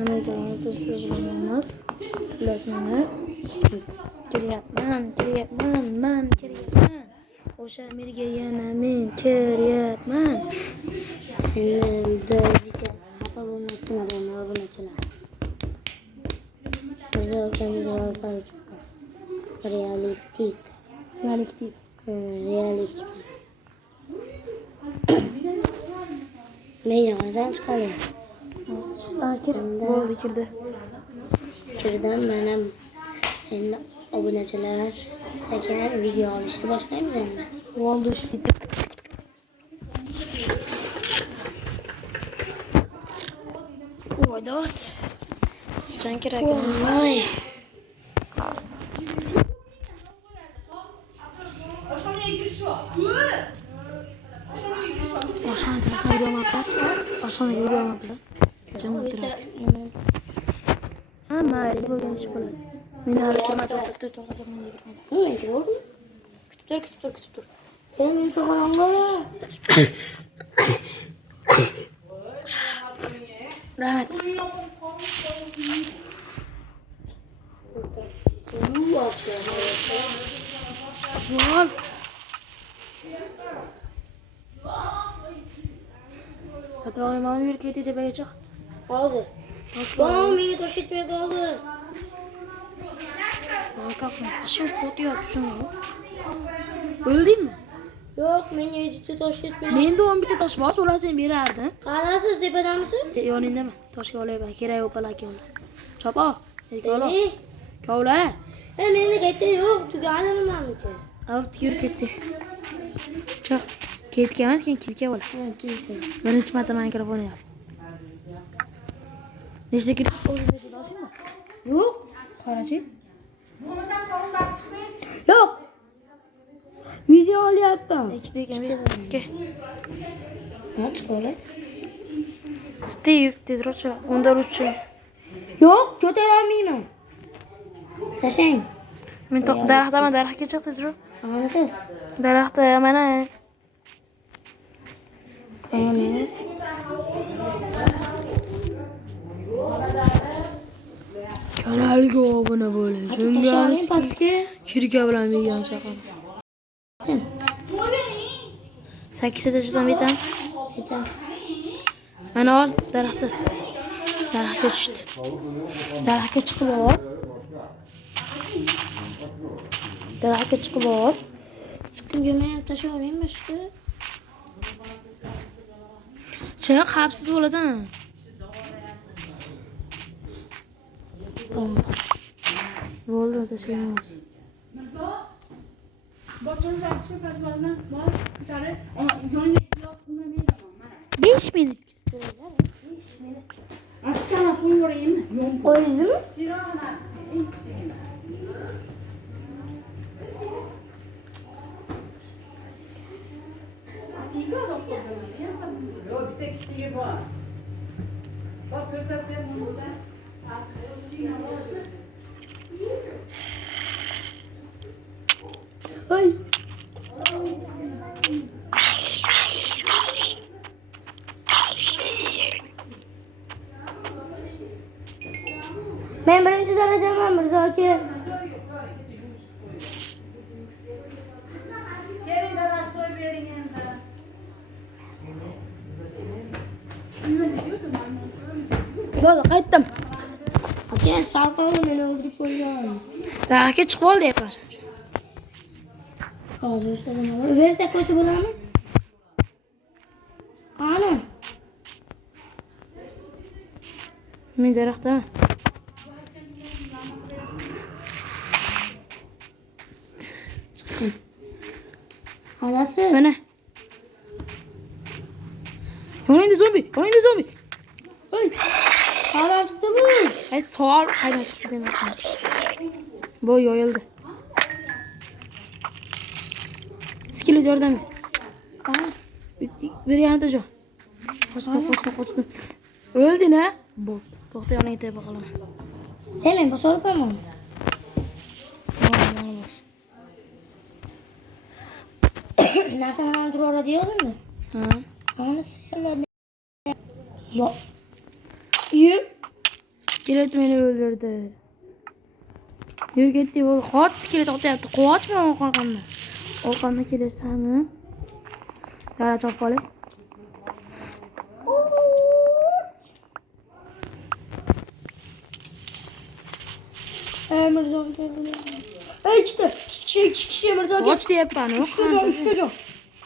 Ana canımız ıslığı bulamamız. Klasmanı. Kiryapman. O'sha merga yana men kiryapman. Endi xafa bo'lmasdilar endi obunachilar. Realistik. Neyga qachon chiqadi? Bo'ldi, kirdi. Kirdim mana endi obunachilar sekin video olishni boshlaymiz endi. Bo'ldi, ishdi. Voydot. Qachon kerak? Voy. Oshxonaga yurmoqlar. Jam o'tiradi. Ha, mayli bo'lgan ish bo'ladi. Men hali kirmay to'xtab men yurmayman. Kutib tur. Men to'g'rangga. Rahmat. Vol. Xatoy mana yurib ketdi tepaga chiq. Hozir. Bom, menga tosh etmay qoldi. Kafam ashim qo'tyapti shuni. O'ldingmi? Yo'q, menga hech tosh etmay. Menda 10 bitta tosh bor, so'rasang berardim. Qarasiz tepadamisiz? Yoningdami? Toshga olayman, kerak yo'q palaka. Chopo. Kovla. Kovla. Menda qaytga yo'q, tugadimi menimcha? Avt yurib ketdi. Cho'q. Ketga emas, keyin kilka bo'la. Ha, kilka. Birinchi marta mikrofon yap. Nechta kirib o'zingga toshimi? Yo'q. Qarachi. Yo'q. Video olyapman. Ikkita ekan. Ke. Ha, chiqola. Steve, tezroq chiq. Unda ruscha. Yo'q, ko'tara olmayman. Tashlang. Men daraxtga chiq tezroq. Qanisiz? Daraxtda mana. Qani? Kanalga obuna bo'ling. Tashlang pastga. Kirga bilan bergan chaqar. 8 ta tashdan bitam. Aytam. Mana ol daraxtda. Daraxtga tushdi. Daraxtga chiqib ol. Daraxtga chiqib ol. Chiqimga men tashlamayman shu. Chiq, xavfsiz bo'lasan. Bo'ldi, tashlaymiz. Botunlar chiqib pazardan bor, ko'tarib, yoniga gilos qilmayman. Mana. 5 minut. 5 minut. Atsana so'ngraymi? Yo'q. Qo'ydingmi? Tirana, eng kichigina. Atiga doktorga yo'q, bitta kichigi bor. Bak ko'rsatib bermoqda. Ay. Men birinchi darajaman Mirzo aka. Keling, daras qo'yib bering endi. Bo'ldi, qaytdim. Aka, sarqovni meni o'ldirib qo'ygan. Daraxtga chiqib ol deyapman. Hozir versa ko'chib bo'ladimi? Qani? Men daraxtdaman. Chiqdim. Xolasi. Mana. Yoningda zombi. Oy. Qanday chiqdi bu? Ay, savol qaydan chiqdi demasan. Bu yoyildi. Skillet yordam ber. Qani? Bir yanida jo. Qochdim. O'lding-a? Bo'pti. To'xta, yoningga tepa qolaman. Men bosib qo'yaman. Narsani turib oladi yo'qmi? Ha. Qanisi? Ya. İyi. İskelet beni öldürdü. Yürü gitti oğlum. Kaç iskelet atayaptı. Kaç mı orqamda? Orqamda kelasizmi? Dara chopib olay. Mirzo geldi. İşte. İki kişi Mirzo gel. Kaç deyapman. Üçte can.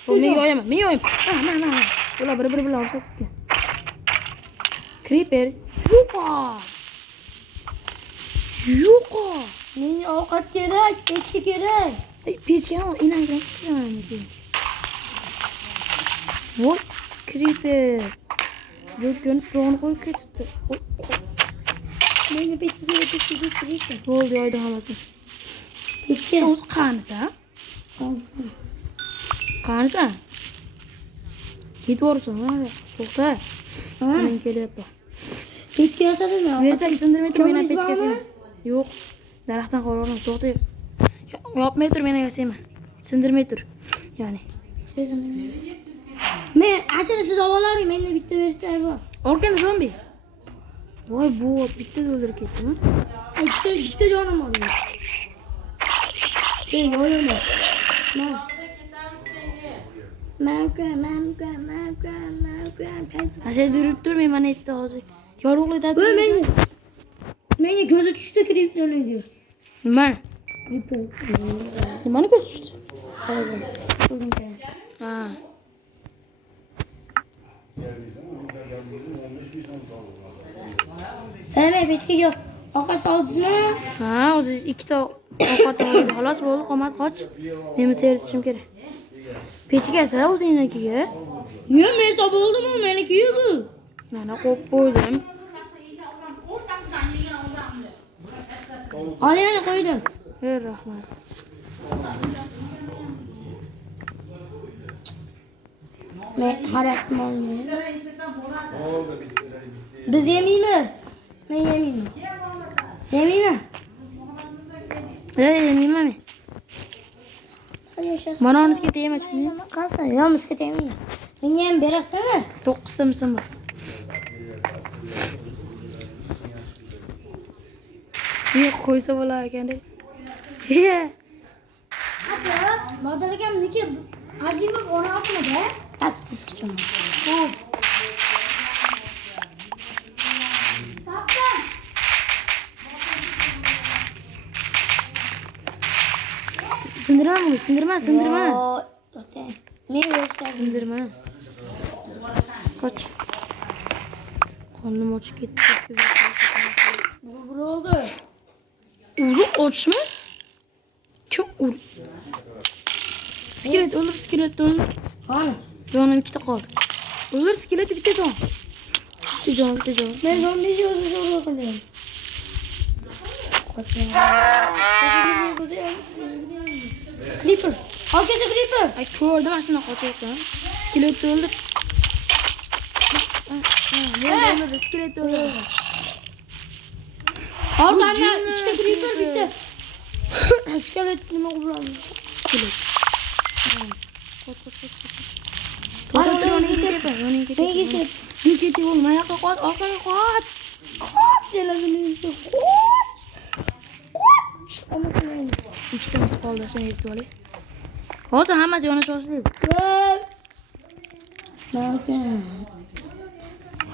Men yo'yaman. Mana. Ular bir bilan urishibdi. Creeper. Yo'q. Menga ovqat kerak, pechka kerak. Pechkani inangan qilamiz. Voy, creeper. Yo'qni to'g'ri qo'yib ketibdi. Menga pechka kerak. Bo'ldi, yo'ydi hammasi. Pechka. Sen o'zi qanisa? Qanisa? Ketaversin, mana. To'xta. Men kelyapman. Pechka yosadimi? Versak sindirmay tur meni Ko'miriz pechkasini. bormi? Yo'q. Daraxtdan qo'raverdim. To'xta. Yopmay tur meni yasayman. Sindirmay tur. Ya'ni. Men ashrasiz ovolarim, menda bitta versa bor. Orqanda zombi. Voy, bu bitta o'ldirib ketdimi? Bitta jonim bor. Yo'yama. Mamka. Aşağıda yurib tur, men mana yerda hozir. Yorug'lik Bu dadil. menga ko'zi tushdi kriptoligi. Nima? Nimani ko'z tushdi? Ha. Ana pechkaga ovqat soldingizmi? Ha, o'zi ikkita ovqat oldi. Xolos bo'ldi, qomat qoch. Men seritishim kerak. Pechkasi o'zingnikiga. Yo'q, men hisob oldimmi? Meniki bu. Mana qo'yib qo'ydim. Ana qo'ydim. Ver rahmat. Men harakat olmayman. Biz yemaymiz. Men yemayman. Yemayman. Yemeyman men. Mana onisiga tegma. Qansa? Yomizga tegmayman. Menga ham berasiz? 9 ta misim bor. Yo'q, qo'ysa bo'lar ekan-da. Model akamniki Azimov ona otmadi. Pastga chiqdim. Ha. Sindirma bunu, sindirma. Ne göster? Sindirma. Kaç. Karnım aç gitti. Bu oldu. Uzun açmaz. Kim ur? Skelet öldür. Hani? Canım iki kaldı. Öldür skeleti bitti can. Bitti can. Ben zombi diyorsun sonra kalıyorum. Creeper. Herkese creeper. Ay gördüm aslında kaçacak lan. Skeleti öldür. Öldür. Skeleti öldür. Oradan cinnet da içte creeper bitti. İskelet mi kullanmış? Skelet. Kaç. To'xtatib tur, yoningga ketyapman. Nega ketyapti? Yur ketdi oğlum, oyoqqa qoch, orqaga qoch. Ikkitamiz qoldi, sen yetib olay. Hozir hammasi yonishib boshlaydi.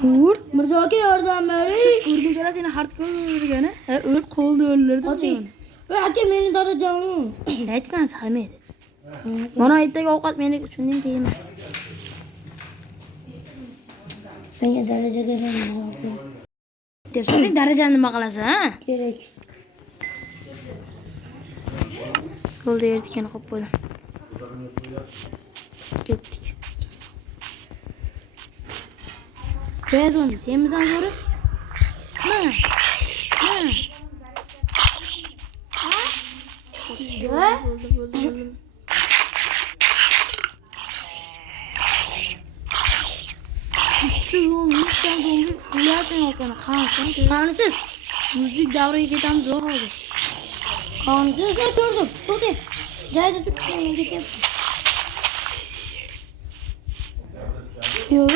Ur. Mirzoga yordam bering. Urgunchalar seni hardcore o'ldirgani. O'l qo'lda o'ldirdi. Voy aka meni darajammi? Hech narsa qilmaydi. Mana ertaga ovqat meni uchun ham tegma. Menga daraja bermayman. Debsan sen darajani nima qilasan, ha? Kerak. Qo'lda eritgan qo'yib qo'ydim. Ketdik. Tez o'yna, senmisan zo'ri? Ha. Bo'ldi. Üçte zombi, ulardan orqani qansiz. Muzlik davriga ketamiz hozir. Qansiz ko'rdim. To'xta. Joyida turibman, men ketyapman. Yo'q.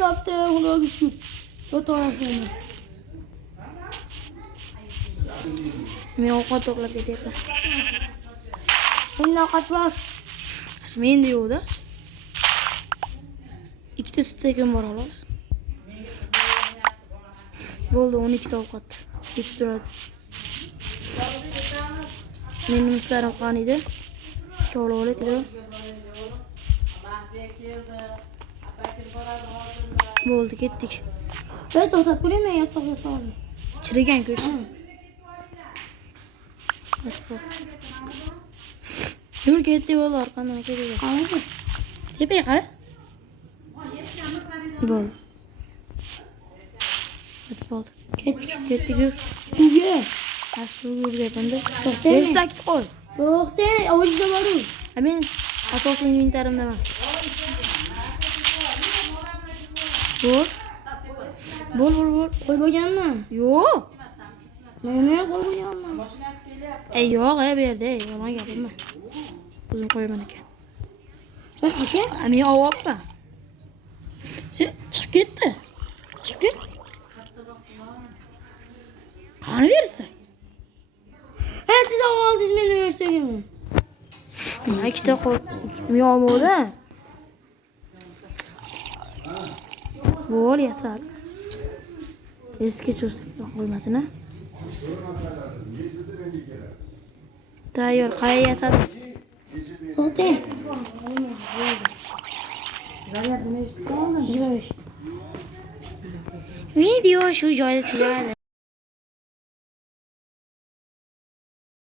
topdi, xudoga shukr. To'rt orasini. Men ovqat to'g'rilab ketyapman. Menda ovqat bor. Menda yo'q-da. Ikkita stekim bor xolos. Bo'ldi 12 ta ovqat. Yetib turadi. Mening mislarim qani edi? To'g'ri o'ladi. Bo'ldi, ketdik. To'xtab turing, men yotoqqa soldim. Chirigan go'sht. Yur ketdi bo'ldi, orqamdan ketdi. Qani? Tepaga qara. Bo'ldi. Bo'ldi. Ketdik yur. Suvga. Suv yurganda. To'xtang. Bersakit qo'y. To'xtang, ovozga boring. Men asosiy inventarimda emas. Bo'l. Qo'y bo'lganmi? Yo'q. Meni qo'y bo'lganmi? Yo'q, bu yerda yomon gapirma. O'zim qo'yaman ekan. Aka? Men ovyapman. Sen chiqib ketdi. Chiqib ket. Qani bersak? Siz oldingiz meni o'rtagimni. Ikkita qo'y. Yo'qmi-da? Bo'l yasal. Eski cho'sib qo'ymasin-a. Tayyor, qay yasal. To'xtang. Video shu joyda tugadi.